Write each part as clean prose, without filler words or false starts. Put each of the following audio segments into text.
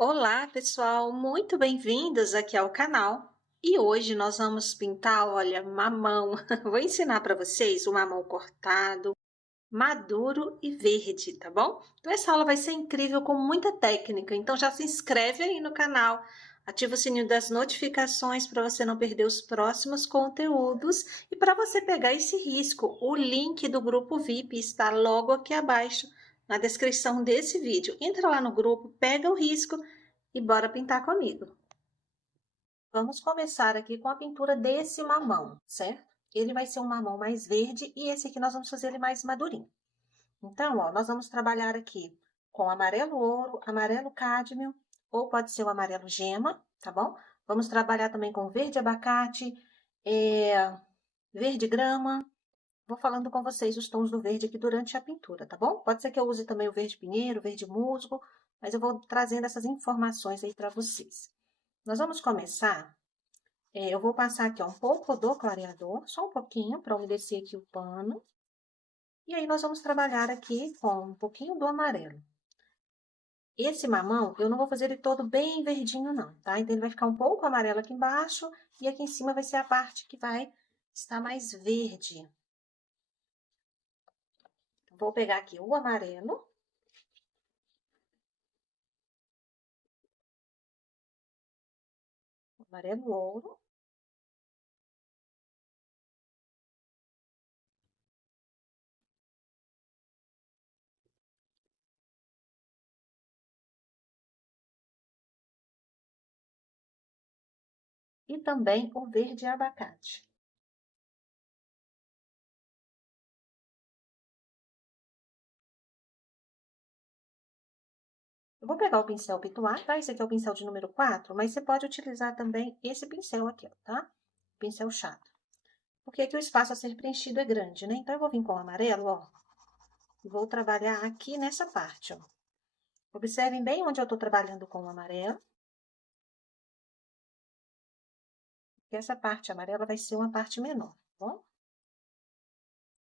Olá, pessoal, muito bem-vindos aqui ao canal. E hoje nós vamos pintar, olha, mamão. Vou ensinar para vocês o mamão cortado, maduro e verde, tá bom? Então essa aula vai ser incrível com muita técnica, então já se inscreve aí no canal, ativa o sininho das notificações para você não perder os próximos conteúdos e para você pegar esse risco. O link do grupo VIP está logo aqui abaixo na descrição desse vídeo. Entra lá no grupo, pega o risco e bora pintar comigo. Vamos começar aqui com a pintura desse mamão, certo? Ele vai ser um mamão mais verde e esse aqui nós vamos fazer ele mais madurinho. Então, ó, nós vamos trabalhar aqui com amarelo ouro, amarelo cádmio, ou pode ser o amarelo gema, tá bom? Vamos trabalhar também com verde abacate, verde grama. Vou falando com vocês os tons do verde aqui durante a pintura, tá bom? Pode ser que eu use também o verde pinheiro, o verde musgo, mas eu vou trazendo essas informações aí para vocês. Nós vamos começar, eu vou passar aqui, ó, um pouco do clareador, só um pouquinho, para umedecer aqui o pano. E aí, nós vamos trabalhar aqui com um pouquinho do amarelo. Esse mamão, eu não vou fazer ele todo bem verdinho, não, tá? Então, ele vai ficar um pouco amarelo aqui embaixo e aqui em cima vai ser a parte que vai estar mais verde. Vou pegar aqui o amarelo. Amarelo ouro. E também o verde abacate. Eu vou pegar o pincel pituar, tá? Esse aqui é o pincel de número 4, mas você pode utilizar também esse pincel aqui, ó, tá? Pincel chato. Porque aqui o espaço a ser preenchido é grande, né? Então, eu vou vir com o amarelo, ó. E vou trabalhar aqui nessa parte, ó. Observem bem onde eu tô trabalhando com o amarelo. Porque essa parte amarela vai ser uma parte menor, tá bom?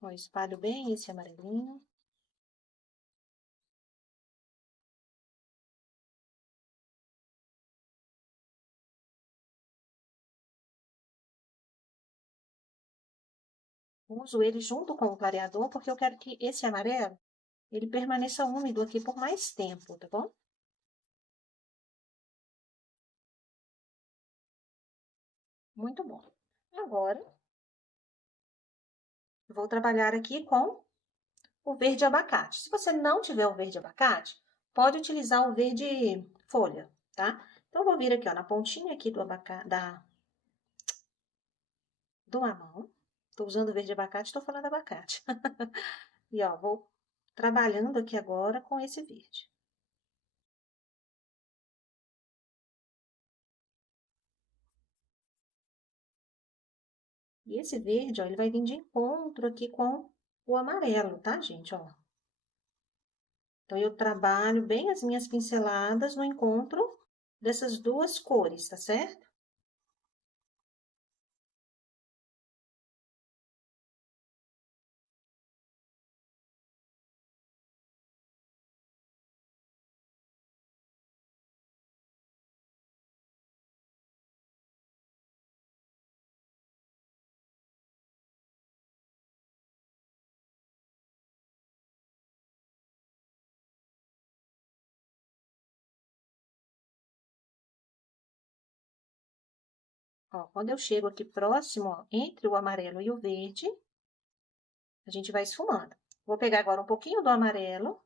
Ó, espalho bem esse amarelinho. Uso ele junto com o clareador, porque eu quero que esse amarelo, ele permaneça úmido aqui por mais tempo, tá bom? Muito bom. Agora, vou trabalhar aqui com o verde abacate. Se você não tiver o verde abacate, pode utilizar o verde folha, tá? Então, eu vou vir aqui, ó, na pontinha aqui do do mamão. Tô usando verde abacate, tô falando abacate. E, ó, vou trabalhando aqui agora com esse verde. E esse verde, ó, ele vai vir de encontro aqui com o amarelo, tá, gente, ó? Então, eu trabalho bem as minhas pinceladas no encontro dessas duas cores, tá certo? Ó, quando eu chego aqui próximo, ó, entre o amarelo e o verde, a gente vai esfumando. Vou pegar agora um pouquinho do amarelo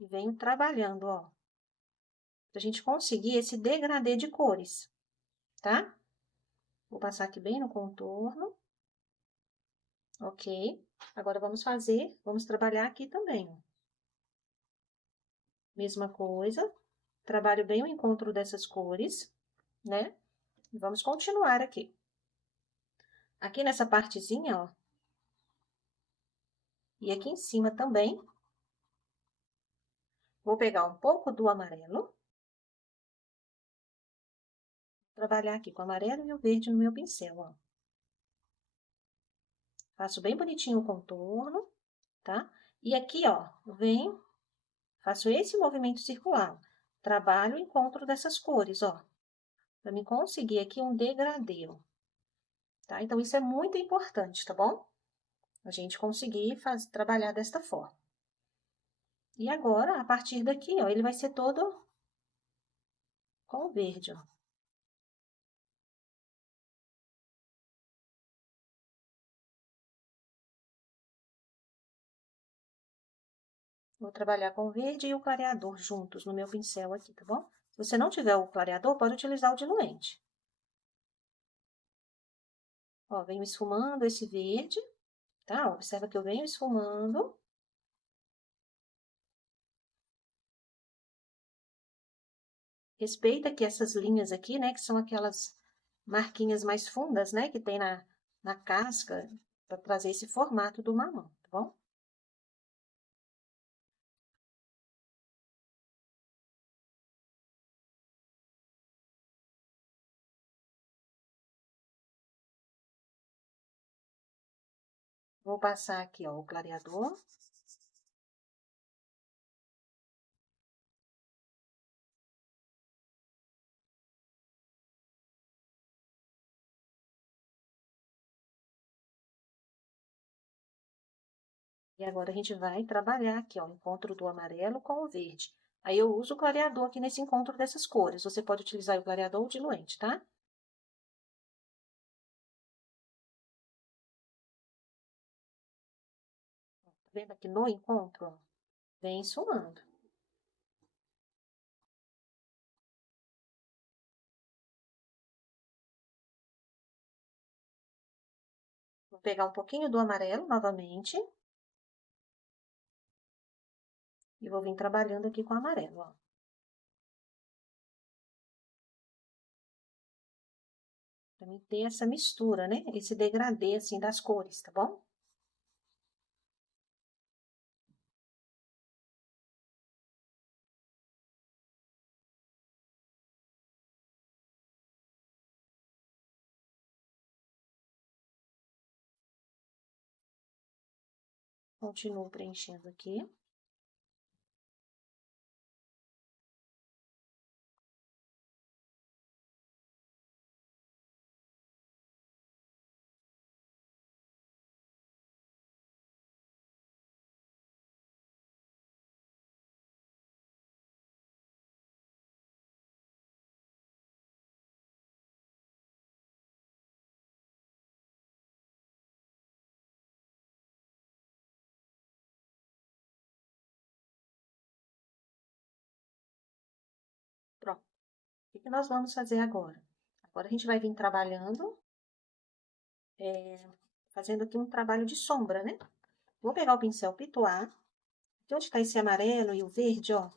e venho trabalhando, ó, pra gente conseguir esse degradê de cores, tá? Vou passar aqui bem no contorno. Ok. Agora, vamos trabalhar aqui também, ó. Mesma coisa. Trabalho bem o encontro dessas cores, né? E vamos continuar aqui. Aqui nessa partezinha, ó. E aqui em cima também. Vou pegar um pouco do amarelo. Trabalhar aqui com o amarelo e o verde no meu pincel, ó. Faço bem bonitinho o contorno, tá? E aqui, ó, venho, faço esse movimento circular. trabalho o encontro dessas cores, ó, para mim conseguir aqui um degradê, ó, tá? Então, isso é muito importante, tá bom? A gente conseguir trabalhar desta forma. E agora, a partir daqui, ó, ele vai ser todo com o verde, ó. Vou trabalhar com o verde e o clareador juntos no meu pincel aqui, tá bom? Se você não tiver o clareador, pode utilizar o diluente. Ó, venho esfumando esse verde, tá? Observa que eu venho esfumando. Respeita que essas linhas aqui, né, que são aquelas marquinhas mais fundas, né, que tem na casca, para trazer esse formato do mamão, tá bom? Vou passar aqui, ó, o clareador. E agora a gente vai trabalhar aqui, ó, o encontro do amarelo com o verde. Aí eu uso o clareador aqui nesse encontro dessas cores. Você pode utilizar o clareador ou o diluente, tá? Tá vendo aqui no encontro, ó? Vem somando. Vou pegar um pouquinho do amarelo novamente. E vou vir trabalhando aqui com o amarelo, ó. Pra mim ter essa mistura, né? Esse degradê, assim, das cores, tá bom? Continuo preenchendo aqui. Pronto. O que nós vamos fazer agora? Agora a gente vai vir trabalhando, fazendo aqui um trabalho de sombra, né? Vou pegar o pincel Pituá, aqui onde tá esse amarelo e o verde, ó.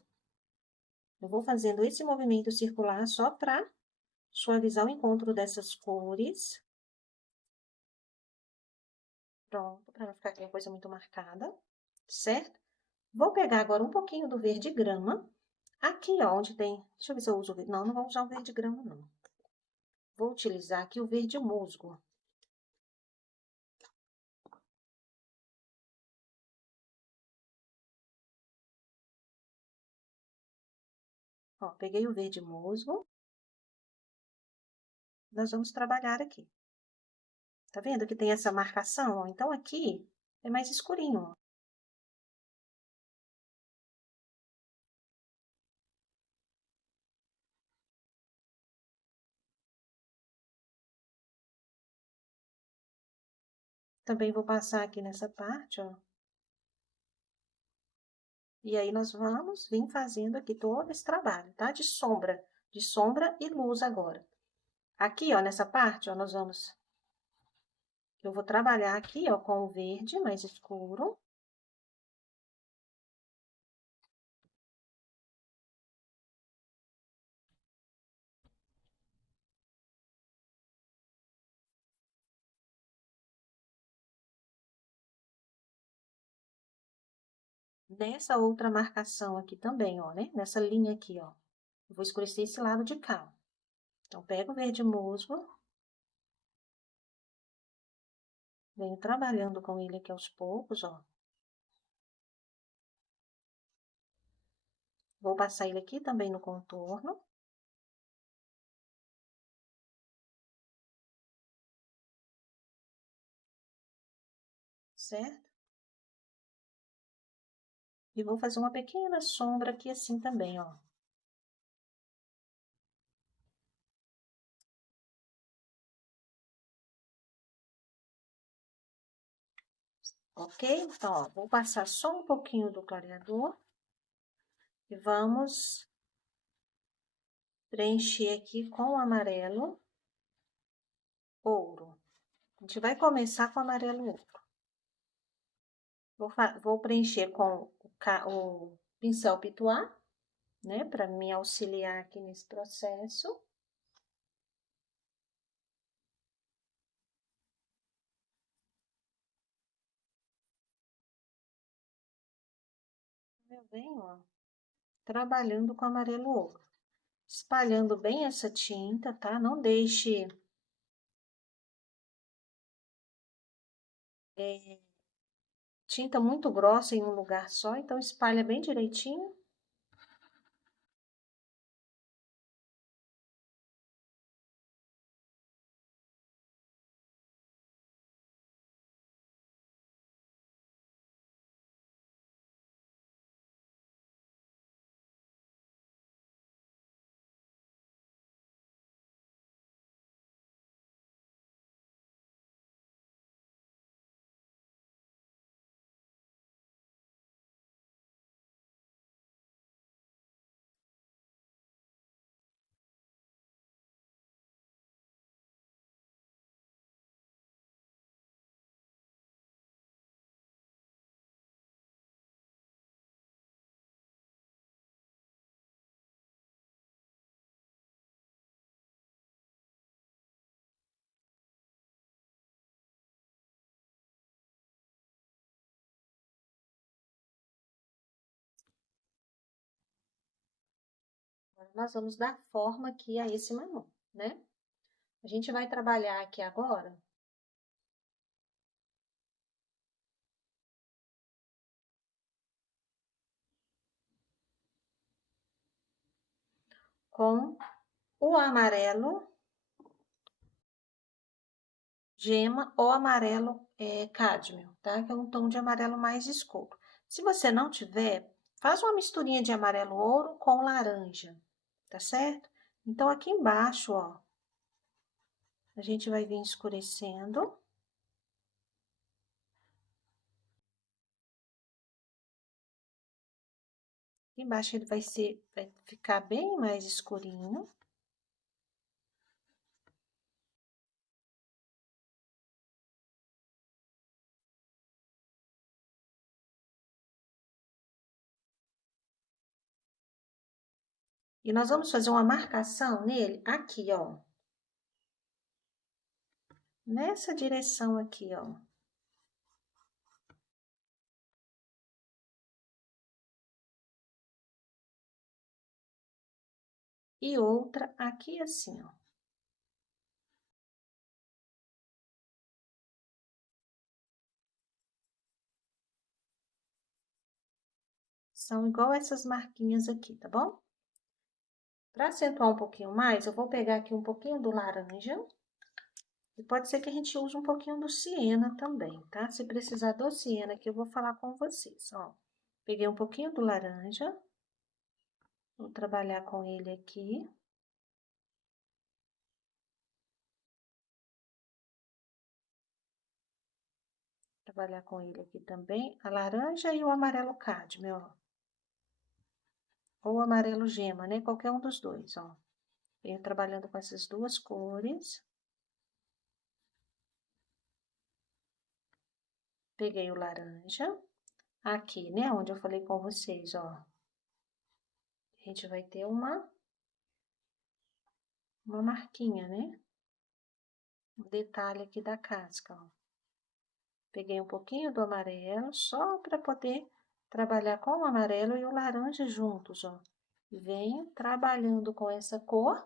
Eu vou fazendo esse movimento circular só pra suavizar o encontro dessas cores. Pronto, pra não ficar aquela coisa muito marcada, certo? Vou pegar agora um pouquinho do verde grama. Aqui, ó, onde tem... Deixa eu ver se eu uso o verde. Não, não vou usar o verde grama, não. Vou utilizar aqui o verde musgo. Ó, peguei o verde musgo. Nós vamos trabalhar aqui. Tá vendo que tem essa marcação? Ó? Então, aqui é mais escurinho, ó. Também vou passar aqui nessa parte, ó. E aí, nós vamos vir fazendo aqui todo esse trabalho, tá? De sombra e luz agora. Aqui, ó, nessa parte, ó, nós vamos... Eu vou trabalhar aqui, ó, com o verde mais escuro. Nessa outra marcação aqui também, ó, né? Nessa linha aqui, ó. Eu vou escurecer esse lado de cá. Então, pego o verde musgo. Venho trabalhando com ele aqui aos poucos, ó. Vou passar ele aqui também no contorno. Certo? E vou fazer uma pequena sombra aqui assim também, ó. Ok? Então, ó, vou passar só um pouquinho do clareador. E vamos preencher aqui com o amarelo ouro. A gente vai começar com o amarelo ouro. Vou preencher com o pincel pituá, né? Para me auxiliar aqui nesse processo. Eu venho, ó, trabalhando com amarelo ouro. Espalhando bem essa tinta, tá? Não deixe tinta muito grossa em um lugar só, então espalha bem direitinho. Agora nós vamos dar forma aqui a esse mamão, né? A gente vai trabalhar aqui agora com o amarelo gema ou amarelo cádmio, tá? Que é um tom de amarelo mais escuro. Se você não tiver, faz uma misturinha de amarelo ouro com laranja, tá certo? Então, aqui embaixo, ó, a gente vai vir escurecendo. Aqui embaixo ele vai ficar bem mais escurinho. E nós vamos fazer uma marcação nele aqui, ó. Nessa direção aqui, ó. E outra aqui assim, ó. São igual essas marquinhas aqui, tá bom? Para acentuar um pouquinho mais, eu vou pegar aqui um pouquinho do laranja. E pode ser que a gente use um pouquinho do siena também, tá? Se precisar do siena aqui, eu vou falar com vocês, ó. Peguei um pouquinho do laranja. Vou trabalhar com ele aqui. Trabalhar com ele aqui também. A laranja e o amarelo cádmio, ó. Ou o amarelo gema, né? Qualquer um dos dois, ó. Venho trabalhando com essas duas cores. Peguei o laranja. Aqui, né? Onde eu falei com vocês, ó. A gente vai ter uma marquinha, né? Um detalhe aqui da casca, ó. Peguei um pouquinho do amarelo, só para poder trabalhar com o amarelo e o laranja juntos, ó. Venho trabalhando com essa cor.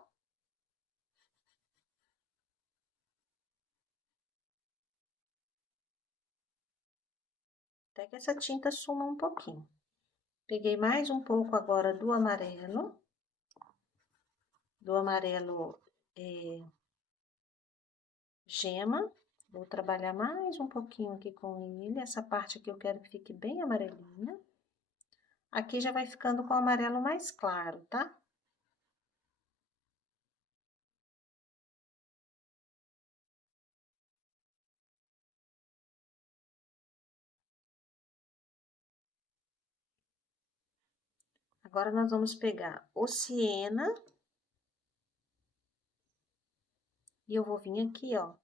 Até que essa tinta suma um pouquinho. Peguei mais um pouco agora do amarelo gema. Vou trabalhar mais um pouquinho aqui com ele. Essa parte aqui eu quero que fique bem amarelinha. Aqui já vai ficando com o amarelo mais claro, tá? Agora, nós vamos pegar o siena. E eu vou vir aqui, ó.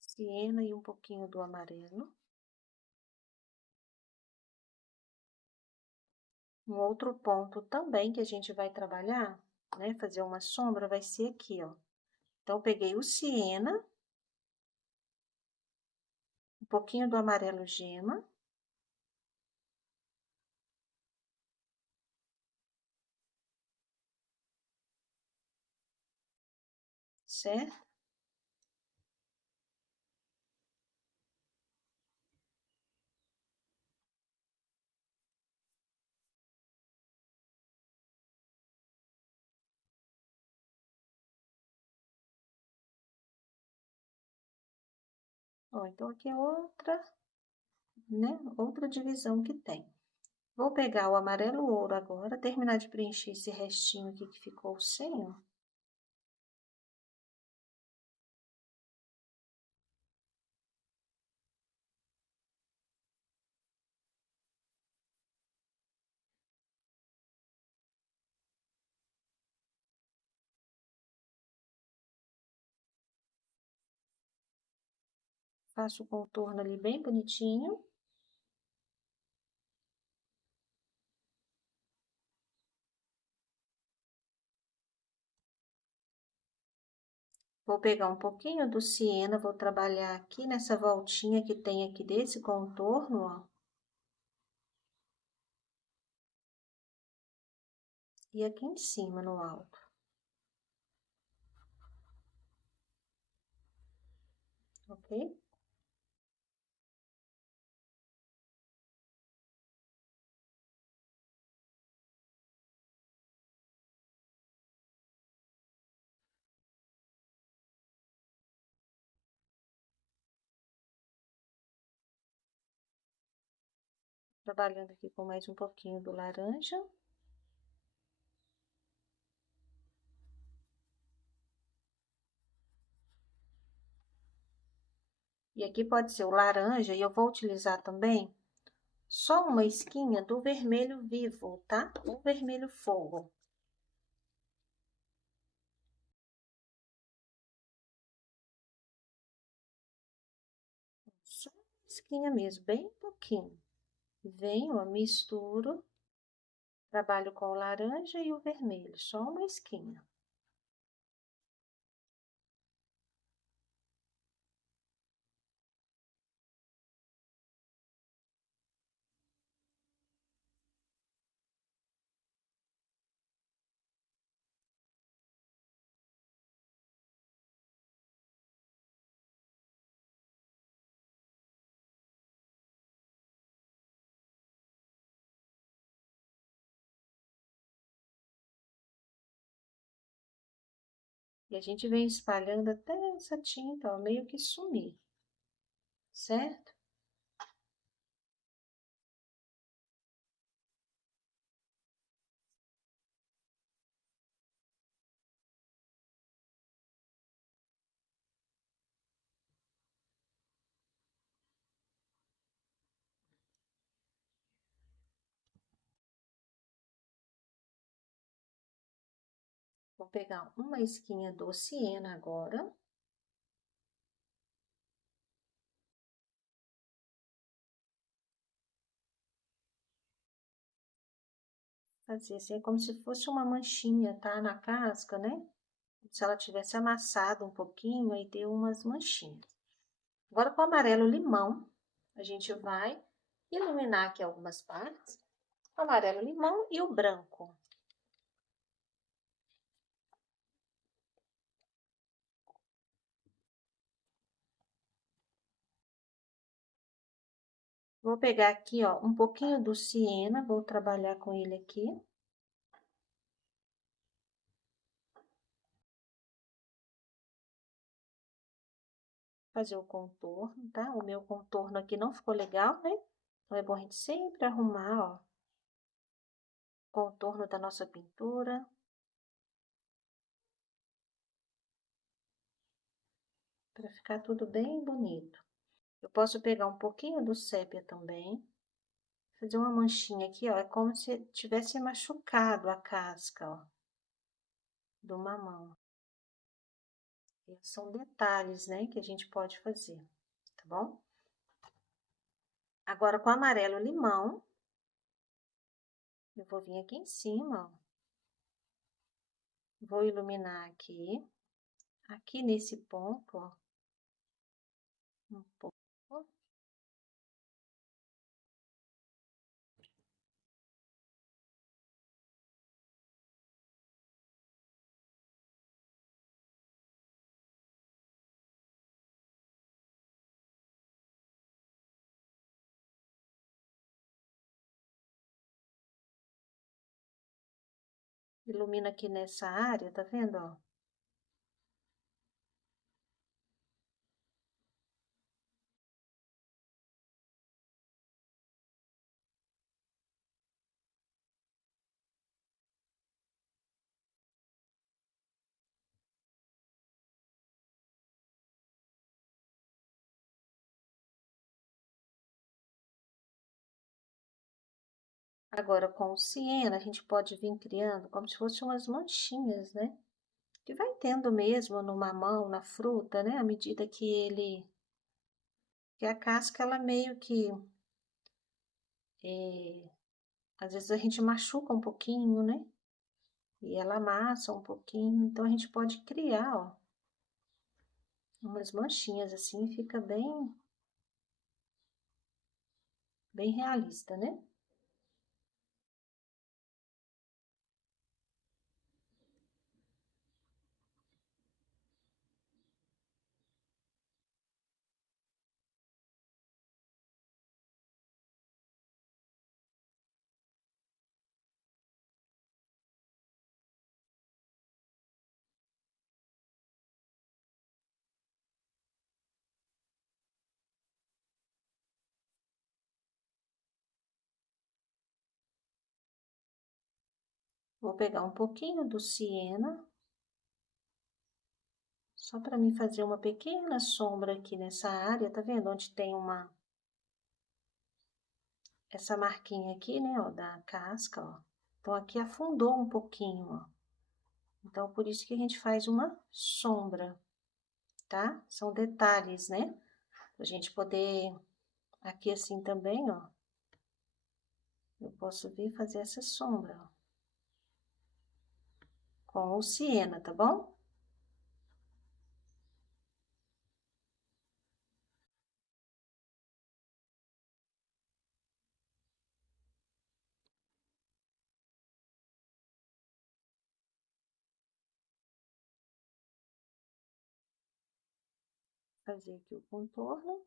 Siena e um pouquinho do amarelo. Um outro ponto também que a gente vai trabalhar, né? Fazer uma sombra, vai ser aqui, ó. Então, eu peguei o siena, um pouquinho do amarelo gema. Certo? Ó, então, aqui é outra, né? Outra divisão que tem. Vou pegar o amarelo ouro agora, terminar de preencher esse restinho aqui que ficou sem, ó. Faço o contorno ali bem bonitinho. Vou pegar um pouquinho do siena, vou trabalhar aqui nessa voltinha que tem aqui desse contorno, ó. E aqui em cima, no alto. Ok? Trabalhando aqui com mais um pouquinho do laranja. E aqui pode ser o laranja, e eu vou utilizar também só uma esquinha do vermelho vivo, tá? O vermelho fogo. Só uma esquinha mesmo, bem pouquinho. Venho, ó, misturo, trabalho com o laranja e o vermelho, só uma esquinha. E a gente vem espalhando até essa tinta, ó, meio que sumir, certo? Vou pegar uma esquinha do siena agora. Fazer assim, é como se fosse uma manchinha, tá? Na casca, né? Se ela tivesse amassado um pouquinho, aí deu umas manchinhas. Agora, com o amarelo limão, a gente vai iluminar aqui algumas partes. O amarelo limão e o branco. Vou pegar aqui, ó, um pouquinho do siena, vou trabalhar com ele aqui. Fazer o contorno, tá? O meu contorno aqui não ficou legal, né? Então, é bom a gente sempre arrumar, ó, o contorno da nossa pintura. Para ficar tudo bem bonito. Eu posso pegar um pouquinho do sépia também. Fazer uma manchinha aqui, ó, é como se tivesse machucado a casca, ó, do mamão. São detalhes, né, que a gente pode fazer, tá bom? Agora, com amarelo limão, eu vou vir aqui em cima, ó. Vou iluminar aqui nesse ponto, ó, um pouco. Ilumina aqui nessa área, tá vendo, ó? Agora, com o siena, a gente pode vir criando como se fossem umas manchinhas, né? Que vai tendo mesmo no mamão, na fruta, né? À medida que a casca, ela meio que, às vezes a gente machuca um pouquinho, né? E ela amassa um pouquinho, então a gente pode criar, ó, umas manchinhas assim, fica bem realista, né? Vou pegar um pouquinho do siena, só para mim fazer uma pequena sombra aqui nessa área, tá vendo? Onde tem essa marquinha aqui, né, ó, da casca, ó. Então, aqui afundou um pouquinho, ó. Então, por isso que a gente faz uma sombra, tá? São detalhes, né? Pra gente poder, aqui assim também, ó. Eu posso vir fazer essa sombra, ó. Com o siena, tá bom? Fazer aqui o contorno.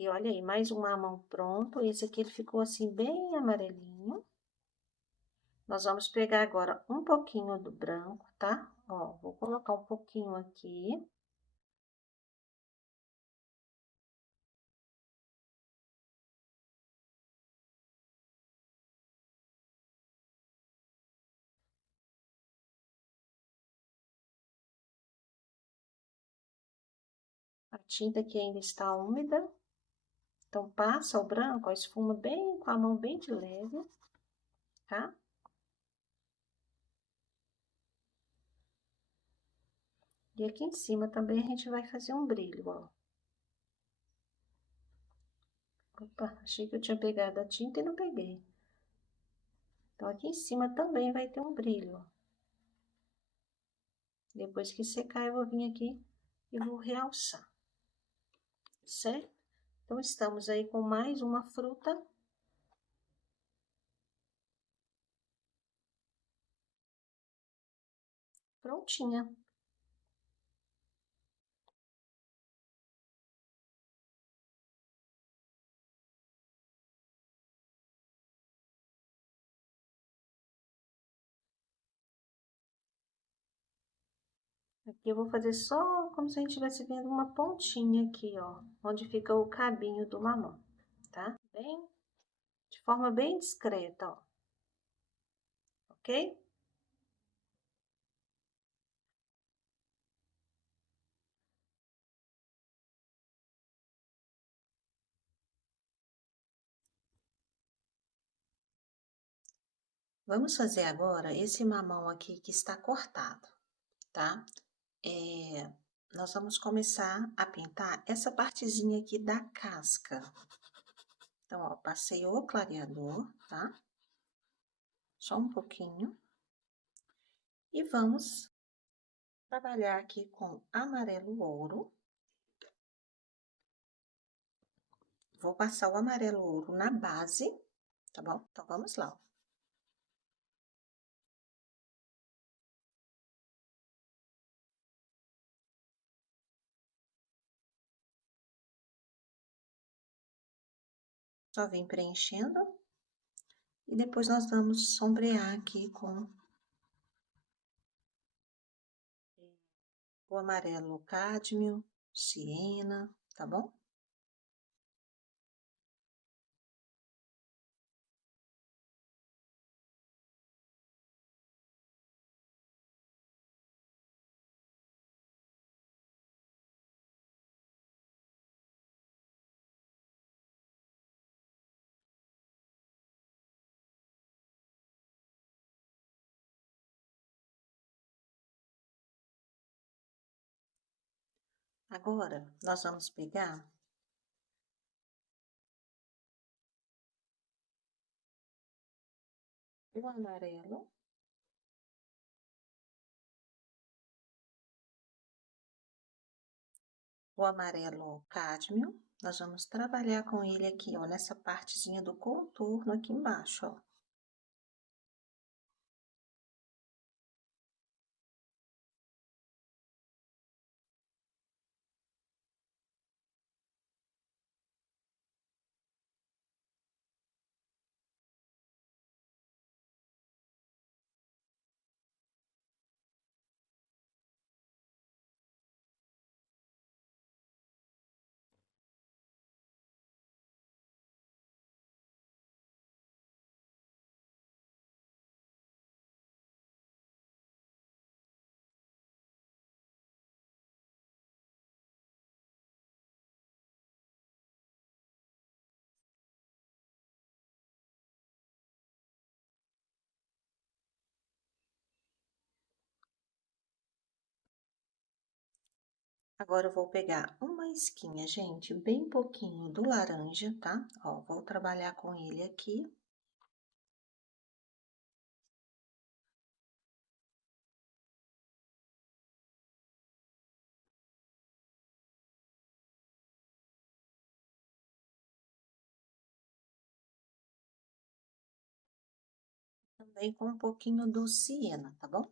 E olha aí, mais um mamão pronto. Esse aqui ele ficou assim bem amarelinho. Nós vamos pegar agora um pouquinho do branco, tá? Ó, vou colocar um pouquinho aqui. A tinta aqui ainda está úmida. Então, passa o branco, ó, esfuma bem com a mão bem de leve, tá? E aqui em cima também a gente vai fazer um brilho, ó. Opa, achei que eu tinha pegado a tinta e não peguei. Então, aqui em cima também vai ter um brilho, ó. Depois que secar, eu vou vir aqui e vou realçar, certo? Então, estamos aí com mais uma fruta. Prontinha. Aqui eu vou fazer só como se a gente estivesse vendo uma pontinha aqui, ó, onde fica o cabinho do mamão, tá? Bem, de forma bem discreta, ó, ok? Vamos fazer agora esse mamão aqui que está cortado, tá? Nós vamos começar a pintar essa partezinha aqui da casca. Então, ó, passei o clareador, tá? Só um pouquinho. E vamos trabalhar aqui com amarelo ouro. Vou passar o amarelo ouro na base, tá bom? Então, vamos lá, ó. Só vem preenchendo. E depois nós vamos sombrear aqui com o amarelo cádmio, siena, tá bom? Agora, nós vamos pegar o amarelo, o amarelo cádmio, nós vamos trabalhar com ele aqui, ó, nessa partezinha do contorno aqui embaixo, ó. Agora, eu vou pegar uma esquinha, gente, bem pouquinho do laranja, tá? Ó, vou trabalhar com ele aqui. Também com um pouquinho do siena, tá bom?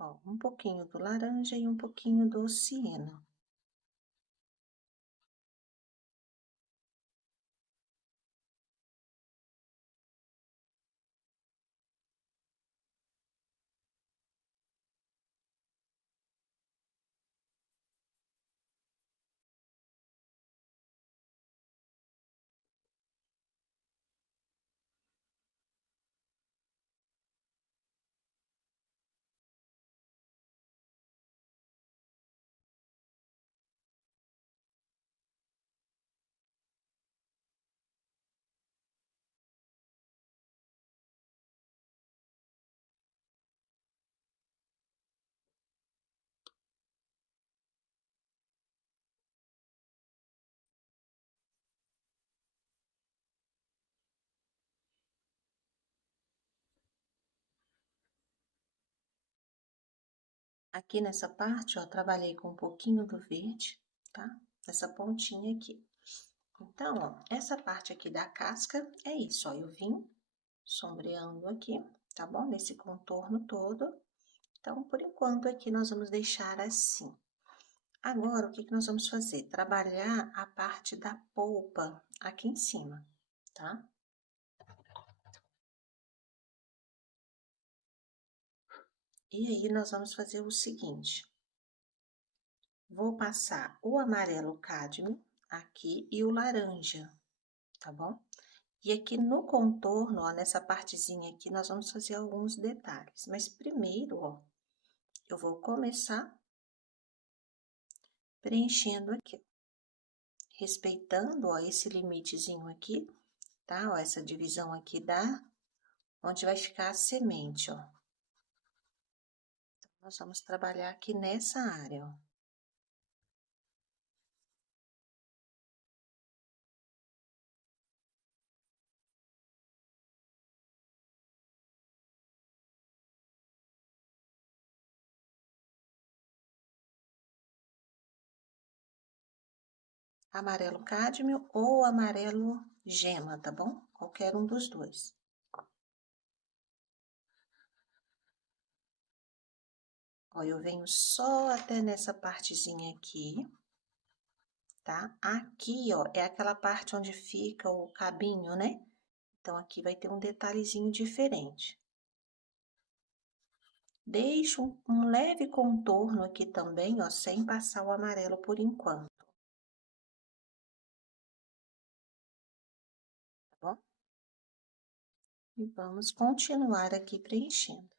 Ó, um pouquinho do laranja e um pouquinho do siena. Aqui nessa parte, ó, trabalhei com um pouquinho do verde, tá? Essa pontinha aqui. Então, ó, essa parte aqui da casca é isso, ó, eu vim sombreando aqui, tá bom? Nesse contorno todo. Então, por enquanto, aqui nós vamos deixar assim. Agora, o que que nós vamos fazer? Trabalhar a parte da polpa aqui em cima, tá? E aí, nós vamos fazer o seguinte. Vou passar o amarelo cádmio aqui e o laranja, tá bom? E aqui no contorno, ó, nessa partezinha aqui, nós vamos fazer alguns detalhes. Mas primeiro, ó, eu vou começar preenchendo aqui, respeitando, ó, esse limitezinho aqui, tá? Ó, essa divisão aqui onde vai ficar a semente, ó. Nós vamos trabalhar aqui nessa área, ó. Amarelo cádmio ou amarelo gema, tá bom? Qualquer um dos dois. Ó, eu venho só até nessa partezinha aqui, tá? Aqui, ó, é aquela parte onde fica o cabinho, né? Então, aqui vai ter um detalhezinho diferente. Deixo um leve contorno aqui também, ó, sem passar o amarelo por enquanto. Tá bom? E vamos continuar aqui preenchendo.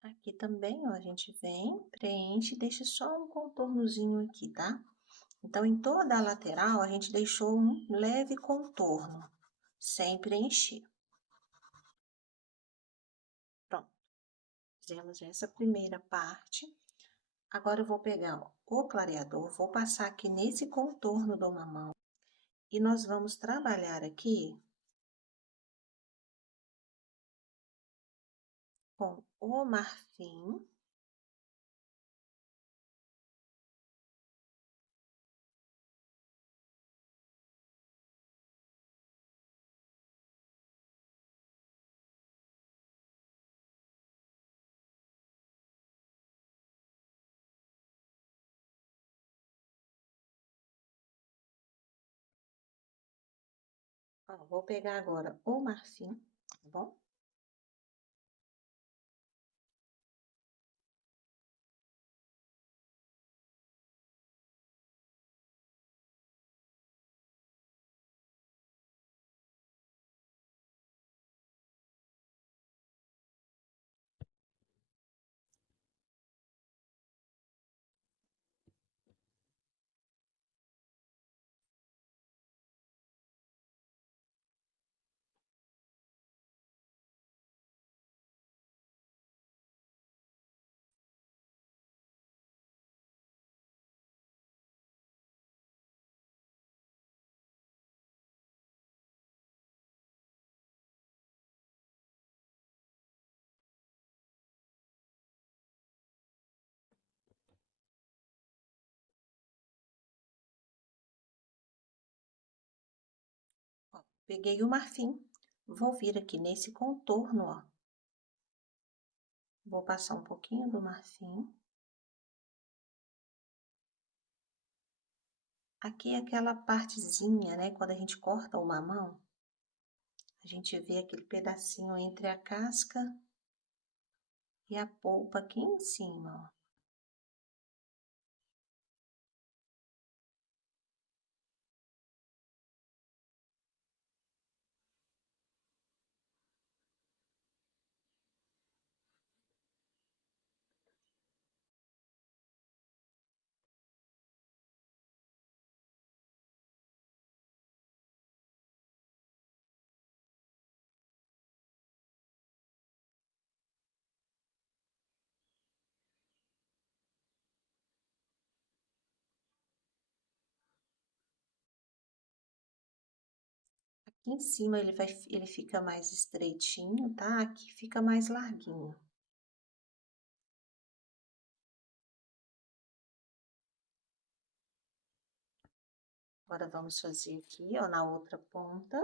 Aqui também, ó, a gente vem, preenche e deixa só um contornozinho aqui, tá? Então, em toda a lateral, a gente deixou um leve contorno, sem preencher. Pronto, fizemos essa primeira parte. Agora, eu vou pegar ó, o clareador, vou passar aqui nesse contorno do mamão. E nós vamos trabalhar aqui com o marfim. Ó, vou pegar agora o marfim, tá bom? Peguei o marfim, vou vir aqui nesse contorno, ó. Vou passar um pouquinho do marfim. Aqui é aquela partezinha, né, quando a gente corta o mamão, a gente vê aquele pedacinho entre a casca e a polpa aqui em cima, ó. Aqui em cima ele fica mais estreitinho, tá? Aqui fica mais larguinho. Agora, vamos fazer aqui, ó, na outra ponta.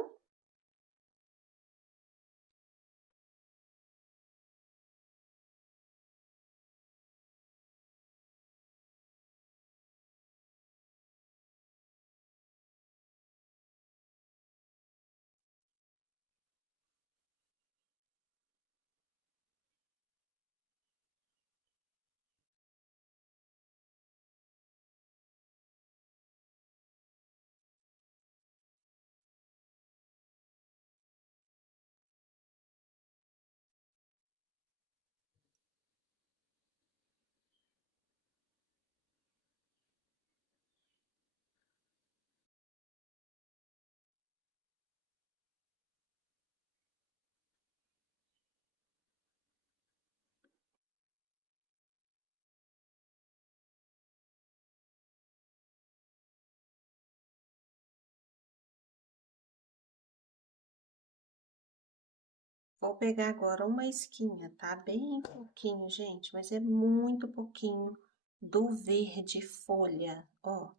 Vou pegar agora uma esquinha, tá? Bem pouquinho, gente, mas é muito pouquinho do verde folha, ó.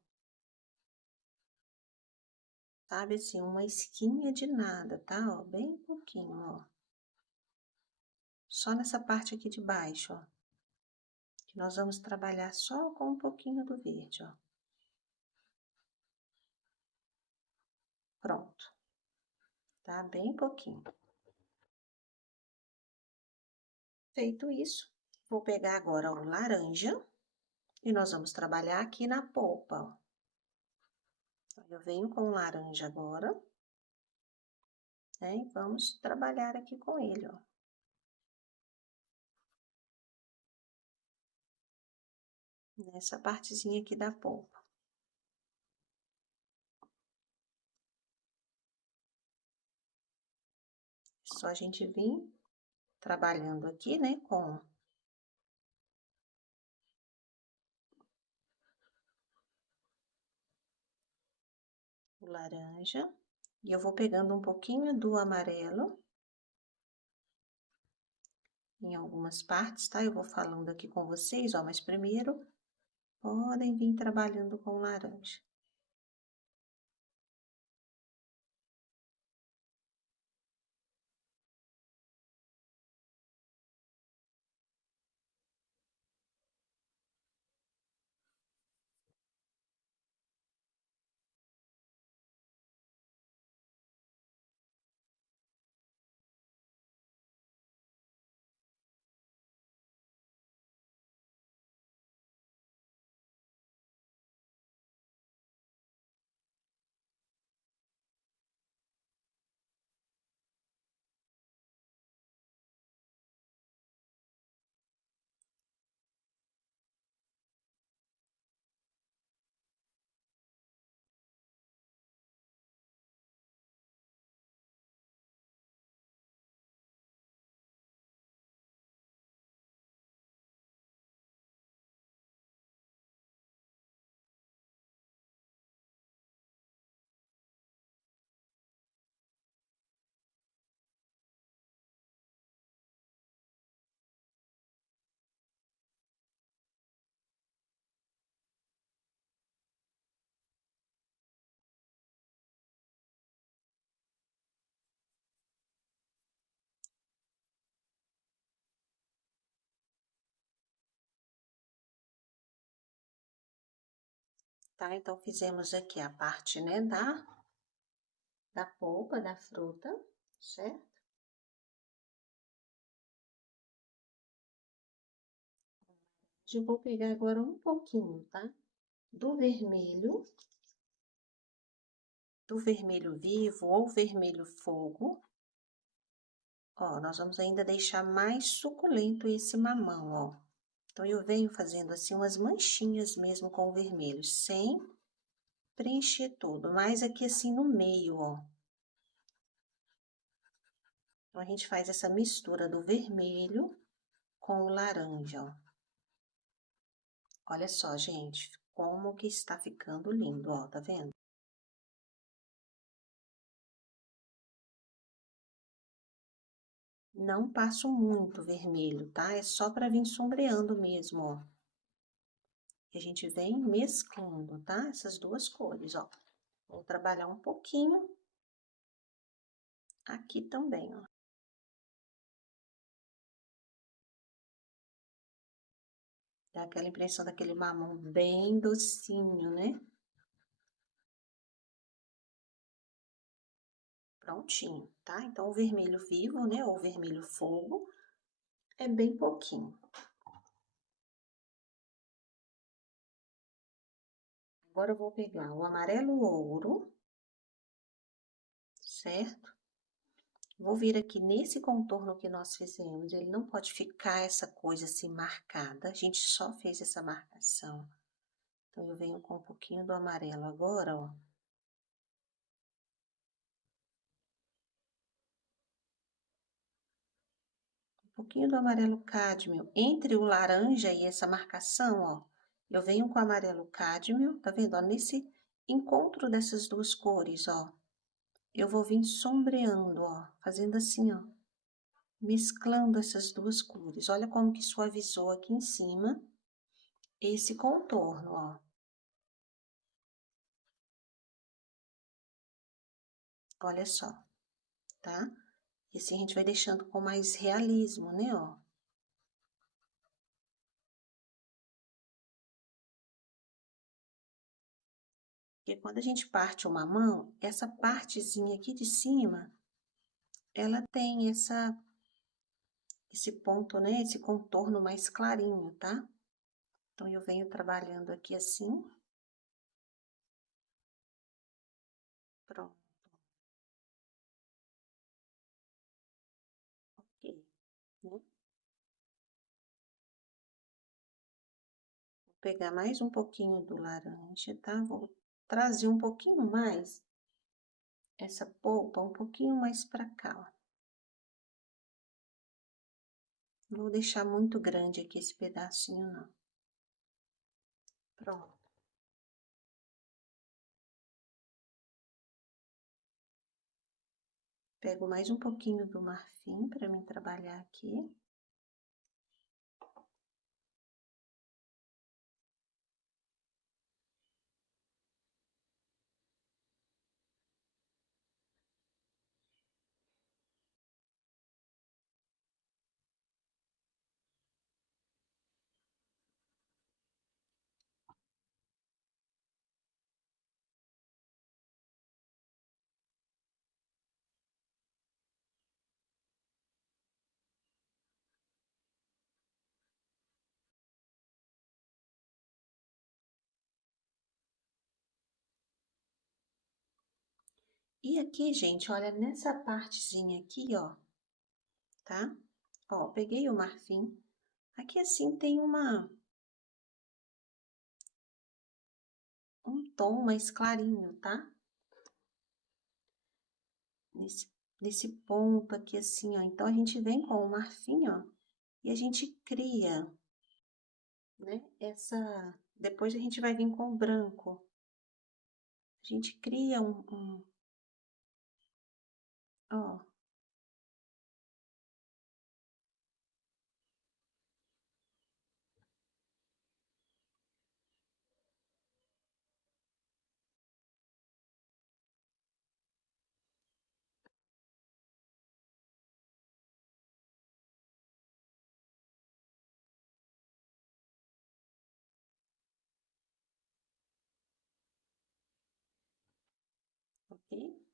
Sabe assim, uma esquinha de nada, tá? Ó, bem pouquinho, ó. Só nessa parte aqui de baixo, ó. Que nós vamos trabalhar só com um pouquinho do verde, ó. Pronto. Tá? Bem pouquinho. Feito isso, vou pegar agora o laranja e nós vamos trabalhar aqui na polpa, ó. Eu venho com o laranja agora, né? E vamos trabalhar aqui com ele, ó. Nessa partezinha aqui da polpa. É só a gente vir trabalhando aqui, né, com o laranja. E eu vou pegando um pouquinho do amarelo em algumas partes, tá? Eu vou falando aqui com vocês, ó, mas primeiro podem vir trabalhando com laranja. tá? Então, fizemos aqui a parte, né, da polpa da fruta, certo? Eu vou pegar agora um pouquinho, tá? Do vermelho vivo ou vermelho fogo. Ó, nós vamos ainda deixar mais suculento esse mamão, ó. Então, eu venho fazendo assim umas manchinhas mesmo com o vermelho, sem preencher todo, mas aqui assim no meio, ó. Então, a gente faz essa mistura do vermelho com o laranja, ó. Olha só, gente, como que está ficando lindo, ó, tá vendo? Não passo muito vermelho, tá? É só pra vir sombreando mesmo, ó. E a gente vem mesclando, tá? Essas duas cores, ó. Vou trabalhar um pouquinho aqui também, ó. Dá aquela impressão daquele mamão bem docinho, né? Prontinho, tá? Então, o vermelho vivo, né, ou vermelho fogo, é bem pouquinho. Agora, eu vou pegar o amarelo ouro, certo? Vou vir aqui nesse contorno que nós fizemos, ele não pode ficar essa coisa assim marcada, a gente só fez essa marcação. Então, eu venho com um pouquinho do amarelo agora, ó. Um pouquinho do amarelo cádmio entre o laranja e essa marcação, ó. Eu venho com o amarelo cádmio, tá vendo? Ó, nesse encontro dessas duas cores, ó. Eu vou vir sombreando, ó, fazendo assim, ó. Mesclando essas duas cores. Olha como que suavizou aqui em cima esse contorno, ó. Olha só, tá? E assim a gente vai deixando com mais realismo, né, ó. Porque quando a gente parte o mamão, essa partezinha aqui de cima, ela tem esse ponto, né, esse contorno mais clarinho, tá? Então, eu venho trabalhando aqui assim. Pronto. Ok, né? Vou pegar mais um pouquinho do laranja, tá? Vou trazer um pouquinho mais essa polpa, um pouquinho mais pra cá, ó. Não vou deixar muito grande aqui esse pedacinho, não. Pronto. Pego mais um pouquinho do marfim pra mim trabalhar aqui. E aqui, gente, olha, nessa partezinha aqui, ó, tá? Ó, peguei o marfim. Aqui, assim, tem um tom mais clarinho, tá? Nesse ponto aqui, assim, ó. Então, a gente vem com o marfim, ó, e a gente cria, né, Depois a gente vai vir com o branco. A gente cria ó, aqui.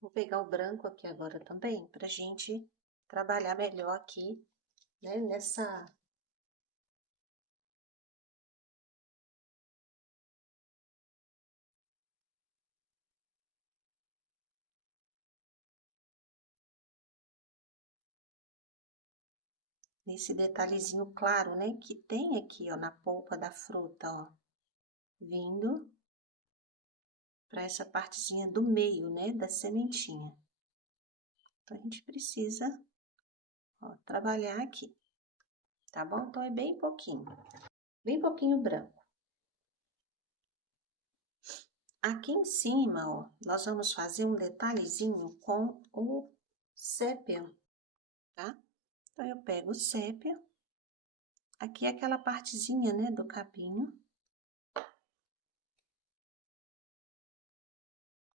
Vou pegar o branco aqui agora também, pra gente trabalhar melhor aqui, né, nesse detalhezinho claro, né, que tem aqui, ó, na polpa da fruta, ó, vindo para essa partezinha do meio, né, da sementinha. Então, a gente precisa, ó, trabalhar aqui, tá bom? Então, é bem pouquinho branco. Aqui em cima, ó, nós vamos fazer um detalhezinho com o sépia, tá? Então, eu pego o sépia, aqui é aquela partezinha, né, do capinho.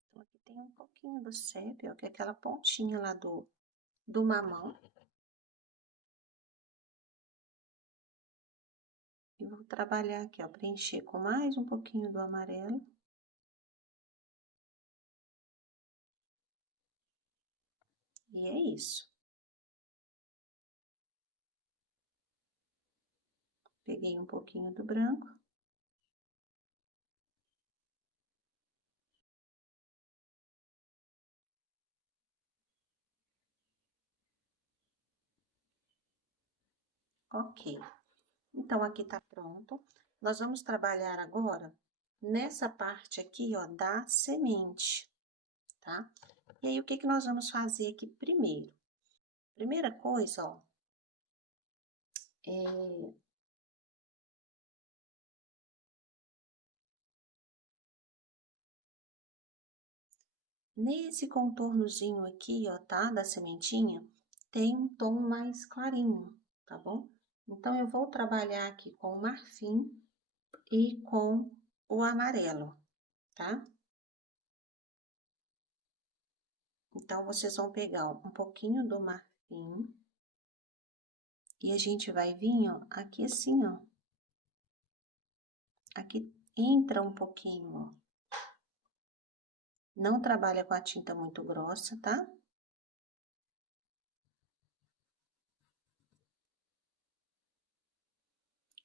Então, aqui tem um pouquinho do sépia, ó, que é aquela pontinha lá do mamão. E vou trabalhar aqui, ó, preencher com mais um pouquinho do amarelo. E é isso. Peguei um pouquinho do branco. Ok. Então, aqui tá pronto. Nós vamos trabalhar agora nessa parte aqui, ó, da semente, tá? E aí, o que que nós vamos fazer aqui primeiro? Primeira coisa, ó, nesse contornozinho aqui, ó, tá? Da sementinha, tem um tom mais clarinho, tá bom? Então, eu vou trabalhar aqui com o marfim e com o amarelo, tá? Então, vocês vão pegar um pouquinho do marfim e a gente vai vir, ó, aqui assim, ó. Aqui entra um pouquinho, ó. Não trabalha com a tinta muito grossa, tá?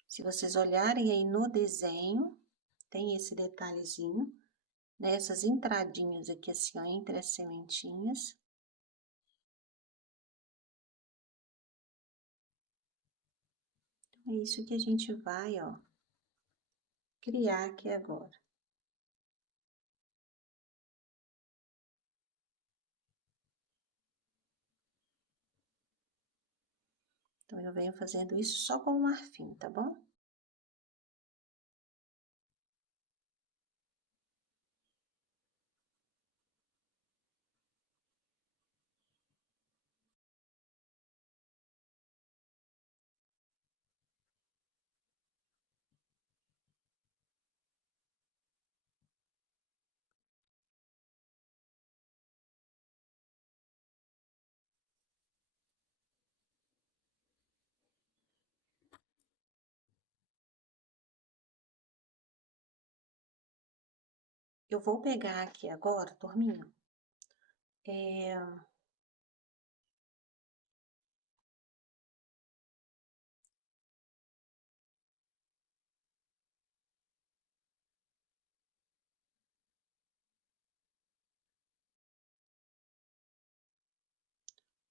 Se vocês olharem aí no desenho, tem esse detalhezinho, né? Essas entradinhas aqui assim, ó, entre as sementinhas. Então, é isso que a gente vai, ó, criar aqui agora. Então, eu venho fazendo isso só com o marfim, tá bom? Eu vou pegar aqui agora, turminha,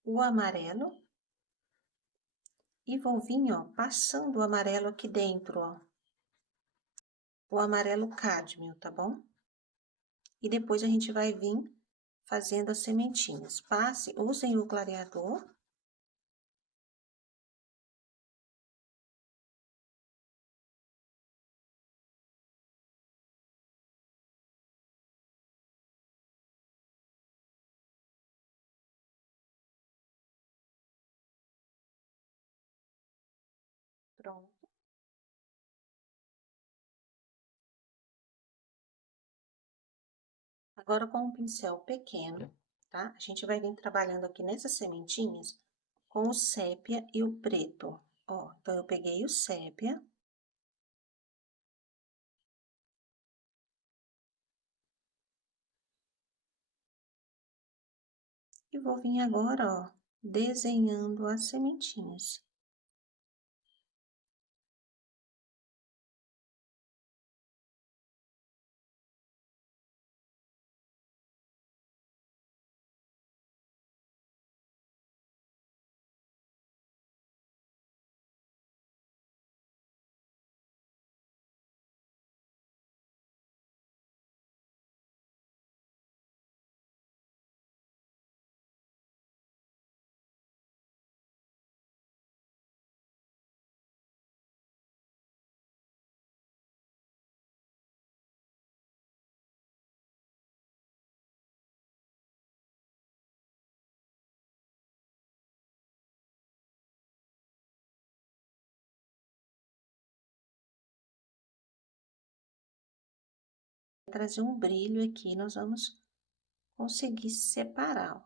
o amarelo e vou vir, ó, passando o amarelo aqui dentro, ó. O amarelo cádmio, tá bom? E depois a gente vai vir fazendo as sementinhas. Usem o clareador. Pronto. Agora, com um pincel pequeno, tá? A gente vai vir trabalhando aqui nessas sementinhas com o sépia e o preto. Ó, então, eu peguei o sépia. E vou vir agora, ó, desenhando as sementinhas. Trazer um brilho aqui, nós vamos conseguir separar, ó.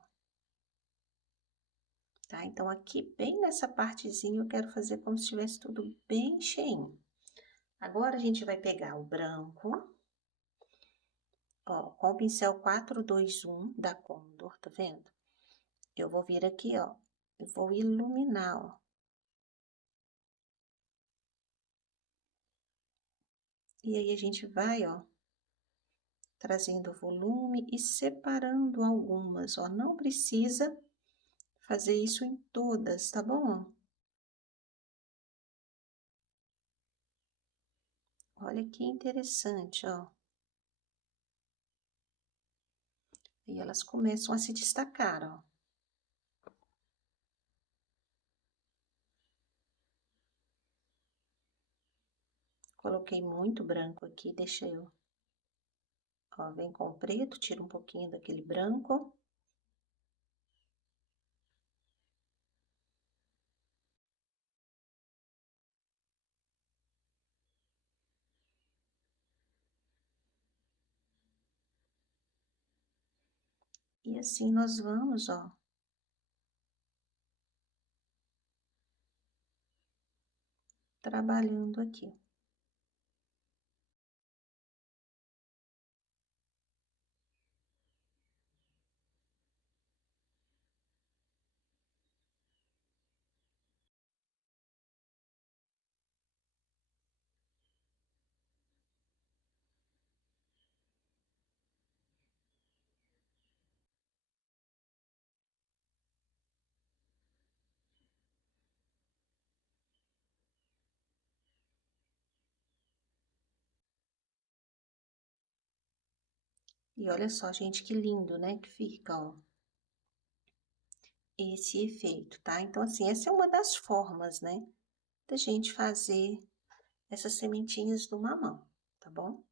Tá? Então, aqui, bem nessa partezinha, eu quero fazer como se estivesse tudo bem cheinho. Agora, a gente vai pegar o branco, ó, com o pincel 421 da Condor, tá vendo? Eu vou vir aqui, ó, e vou iluminar, ó. E aí, a gente vai, ó, trazendo volume e separando algumas, ó. Não precisa fazer isso em todas, tá bom? Olha que interessante, ó. E elas começam a se destacar, ó. Coloquei muito branco aqui, deixa eu... Ó, vem com o preto, tira um pouquinho daquele branco. E assim nós vamos, ó. Trabalhando aqui. E olha só, gente, que lindo, né, que fica, ó. Esse efeito, tá? Então, assim, essa é uma das formas, né, da gente fazer essas sementinhas do mamão, tá bom?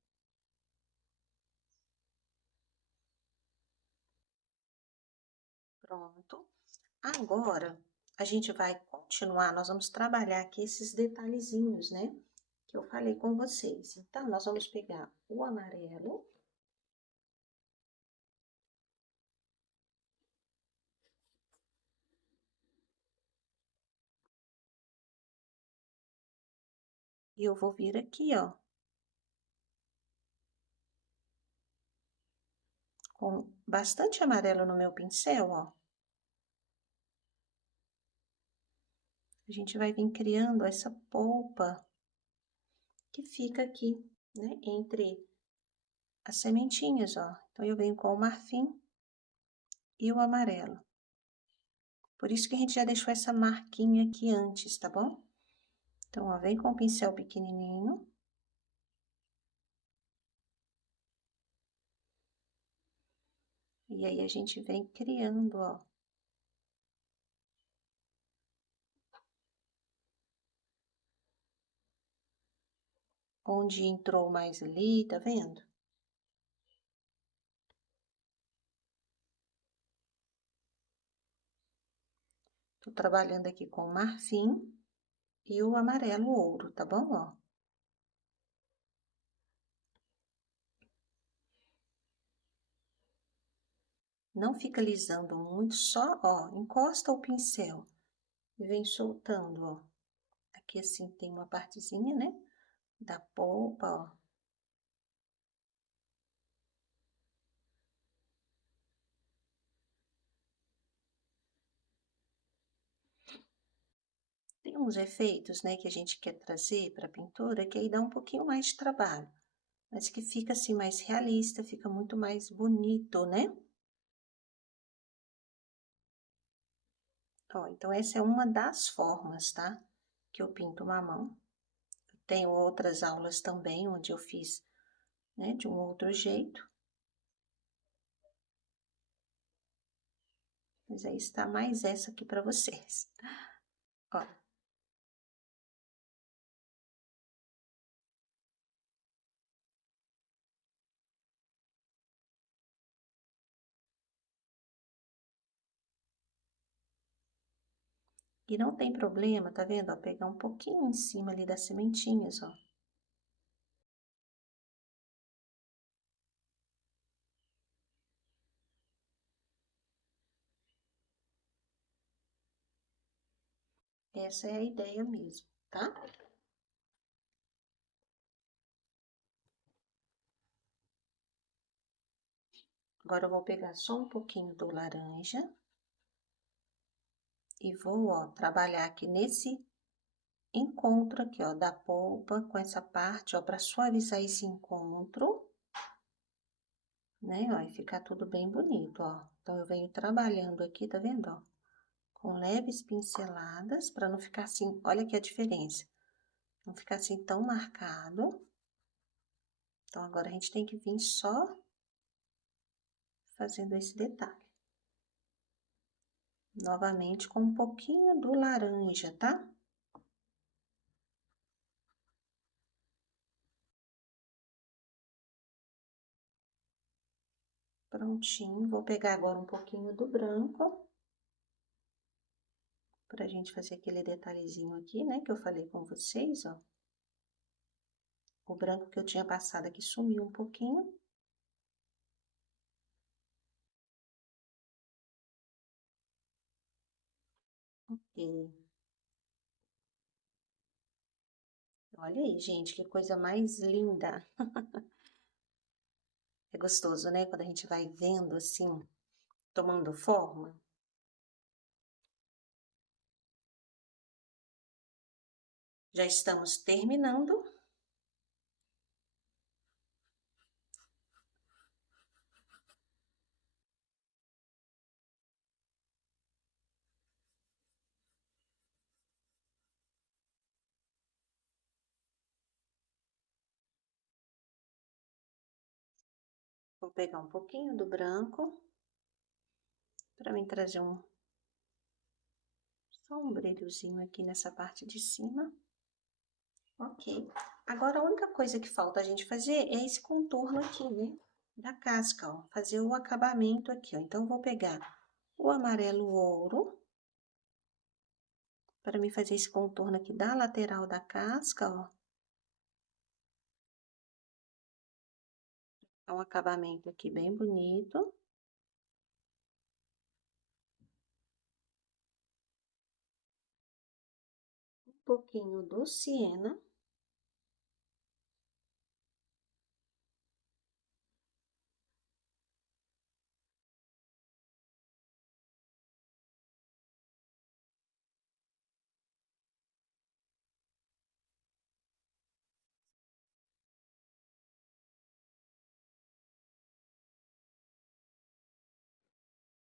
Pronto. Agora, a gente vai continuar, nós vamos trabalhar aqui esses detalhezinhos, né, que eu falei com vocês. Então, nós vamos pegar o amarelo. E eu vou vir aqui, ó, com bastante amarelo no meu pincel, ó. A gente vai vir criando essa polpa que fica aqui, né, entre as sementinhas, ó. Então, eu venho com o marfim e o amarelo. Por isso que a gente já deixou essa marquinha aqui antes, tá bom? Então, ó, vem com o pincel pequenininho. E aí, a gente vem criando, ó. Onde entrou mais ali, tá vendo? Tô trabalhando aqui com o marfim e o amarelo ouro, tá bom, ó? Não fica alisando muito, só, ó, encosta o pincel e vem soltando, ó. Aqui assim tem uma partezinha, né, da polpa, ó. Tem uns efeitos, né, que a gente quer trazer para a pintura, que aí dá um pouquinho mais de trabalho, mas que fica assim mais realista, fica muito mais bonito, né? Ó, então essa é uma das formas, tá? Que eu pinto mamão. Tenho outras aulas também, onde eu fiz, né, de um outro jeito. Mas aí está mais essa aqui para vocês. Ó. E não tem problema, tá vendo? Ó, pegar um pouquinho em cima ali das sementinhas, ó. Essa é a ideia mesmo, tá? Agora eu vou pegar só um pouquinho do laranja e vou, ó, trabalhar aqui nesse encontro aqui, ó, da polpa com essa parte, ó, para suavizar esse encontro, né, ó, e ficar tudo bem bonito, ó. Então, eu venho trabalhando aqui, tá vendo, ó, com leves pinceladas, para não ficar assim, olha aqui a diferença, não ficar assim tão marcado. Então, agora a gente tem que vir só fazendo esse detalhe. Novamente com um pouquinho do laranja, tá? Prontinho, vou pegar agora um pouquinho do branco, pra gente fazer aquele detalhezinho aqui, né, que eu falei com vocês, ó. O branco que eu tinha passado aqui sumiu um pouquinho. Ok. Olha aí, gente, que coisa mais linda. É gostoso, né, quando a gente vai vendo assim, tomando forma. Já estamos terminando. Vou pegar um pouquinho do branco, para mim trazer só um brilhozinho aqui nessa parte de cima. Ok. Agora, a única coisa que falta a gente fazer é esse contorno aqui, né? Da casca, ó. Fazer o acabamento aqui, ó. Então, vou pegar o amarelo ouro, para mim fazer esse contorno aqui da lateral da casca, ó. É um acabamento aqui bem bonito. Um pouquinho do siena.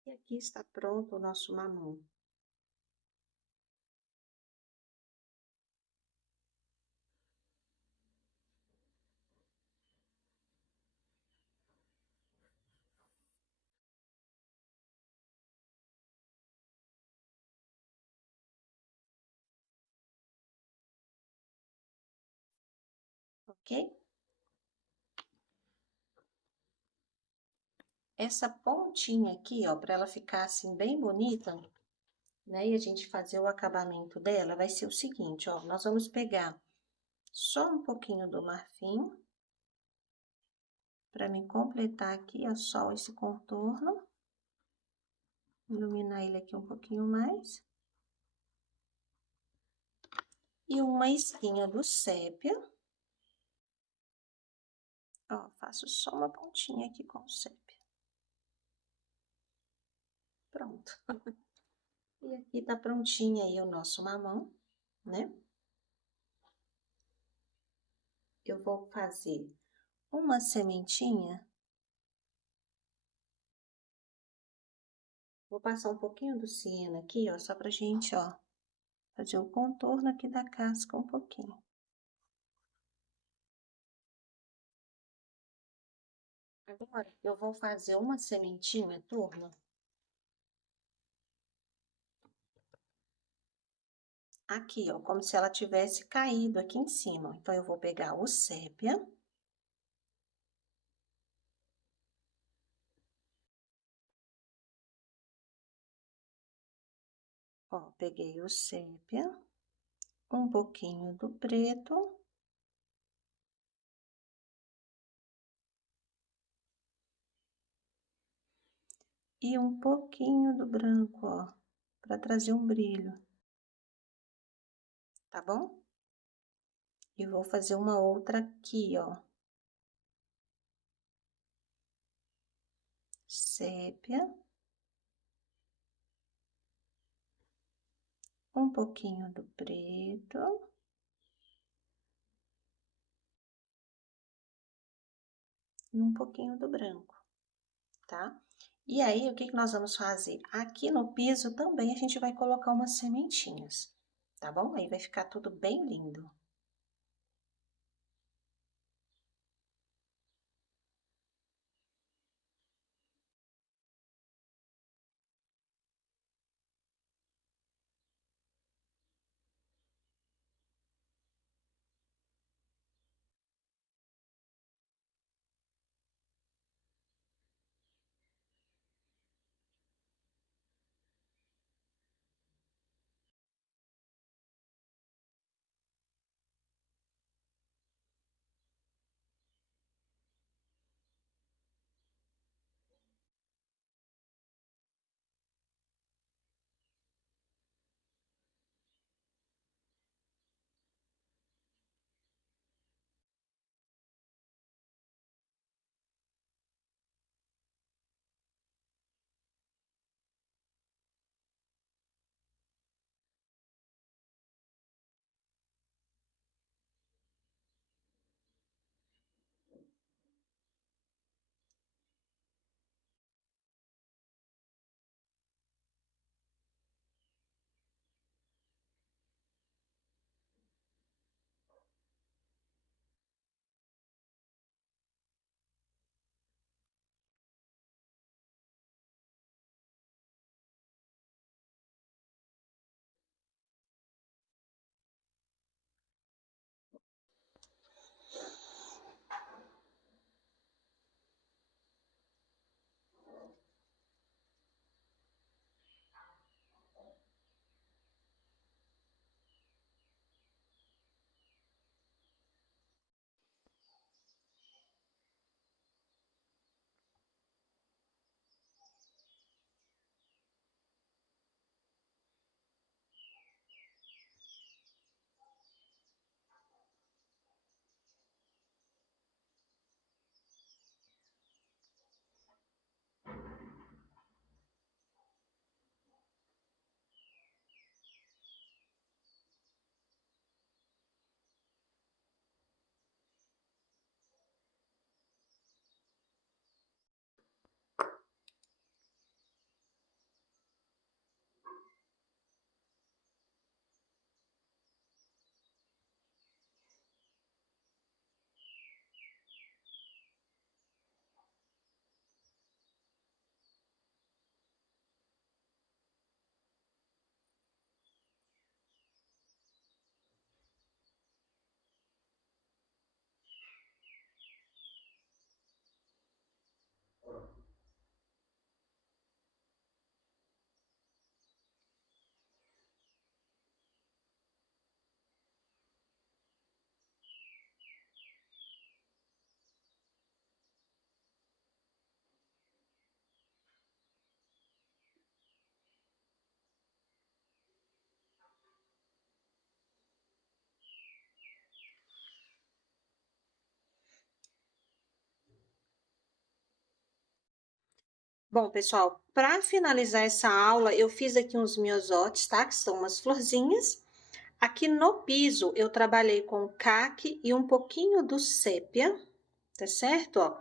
E aqui está pronto o nosso mamão. Ok? Essa pontinha aqui, ó, para ela ficar assim bem bonita, né? E a gente fazer o acabamento dela, vai ser o seguinte, ó. Nós vamos pegar só um pouquinho do marfim, para me completar aqui, ó, só esse contorno. Iluminar ele aqui um pouquinho mais. E uma espinha do sépia. Ó, faço só uma pontinha aqui com o sépia. Pronto. E aqui tá prontinho aí o nosso mamão, né? Eu vou fazer uma sementinha. Vou passar um pouquinho do siena aqui, ó, só pra gente, ó, fazer o contorno aqui da casca um pouquinho. Agora, eu vou fazer uma sementinha, turma. Aqui, ó, como se ela tivesse caído aqui em cima. Então, eu vou pegar o sépia. Ó, peguei o sépia, um pouquinho do preto. E um pouquinho do branco, ó, pra trazer um brilho. Tá bom? E vou fazer uma outra aqui, ó. Sépia. Um pouquinho do preto. E um pouquinho do branco, tá? E aí, o que que nós vamos fazer? Aqui no piso também a gente vai colocar umas sementinhas, tá bom? Aí vai ficar tudo bem lindo. Bom, pessoal, para finalizar essa aula, eu fiz aqui uns miosotes, tá? Que são umas florzinhas. Aqui no piso, eu trabalhei com caque e um pouquinho do sépia, tá certo? Ó.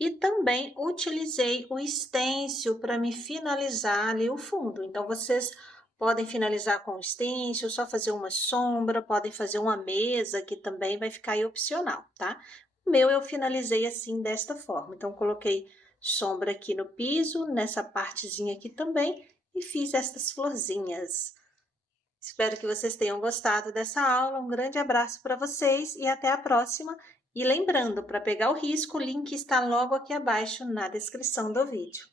E também utilizei o stencil para me finalizar ali o fundo. Então, vocês podem finalizar com o stencil, só fazer uma sombra, podem fazer uma mesa, que também vai ficar aí opcional, tá? O meu eu finalizei assim, desta forma. Então, coloquei sombra aqui no piso, nessa partezinha aqui também, e fiz estas florzinhas. Espero que vocês tenham gostado dessa aula. Um grande abraço para vocês e até a próxima. E lembrando, para pegar o risco, o link está logo aqui abaixo na descrição do vídeo.